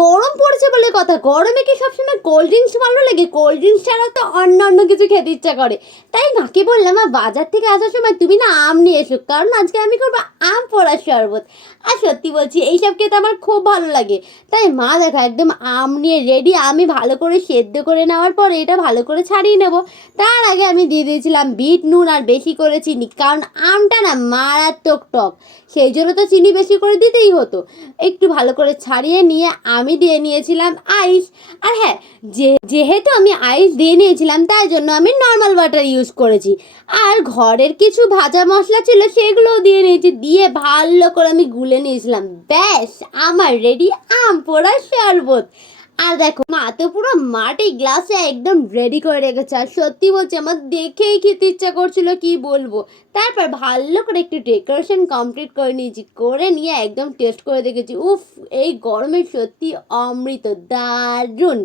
গরম পড়েছে বলে কথা। গরমে কি সবসময় কোল্ড ড্রিঙ্কস ভালো লাগে? কোল্ড ড্রিঙ্কস ছাড়াও তো অন্য অন্য কিছু খেতে ইচ্ছা করে। তাই মাকে বললাম মা বাজার থেকে আসার সময় তুমি না আম নিয়ে এসো, কারণ আজকে আমি করব আম পোড়ার শরবত। আর সত্যি বলছি, এইসব খেতে আমার খুব ভালো লাগে। তাই মা দেখো, একদম আম নিয়ে রেডি আমি ভালো করে সেদ্ধ করে নেওয়ার পরে এটা ভালো করে ছাড়িয়ে নেব। তার আগে আমি দিয়ে দিয়েছিলাম বিট নুন, আর বেশি করে চিনি কারণ আমটা না মারাত্মক টক। সেই জন্য তো চিনি বেশি করে দিতেই হতো। একটু ভালো করে ছাড়িয়ে নিয়ে আমি দিয়ে নিয়েছিলাম আইস। আর হ্যাঁ যে, যেহেতু আমি আইস দিয়ে নিয়েছিলাম, তাই জন্য আমি নর্মাল ওয়াটার ইউজ করেছি। আর ঘরের কিছু ভাজা মশলা ছিল, সেগুলোও দিয়ে নিয়েছি। দিয়ে ভালো করে আমি গুলে নিয়েছিলাম। ব্যাস, আমার রেডি আম পোড়া শরবত। আর দেখো, মা, তো পুরো মাটি গ্লাসে একদম রেডি করে রেখেছে। আর সত্যি বলছে, আমার দেখেই খেতে ইচ্ছা করছিল কি বলব। তারপর ভালো করে একটু ডেকোরেশন কমপ্লিট করে নিয়েছি, করে নিয়ে একদম টেস্ট করে দেখেছি। উফ, এই গরমে সত্যি অমৃত, দারুণ।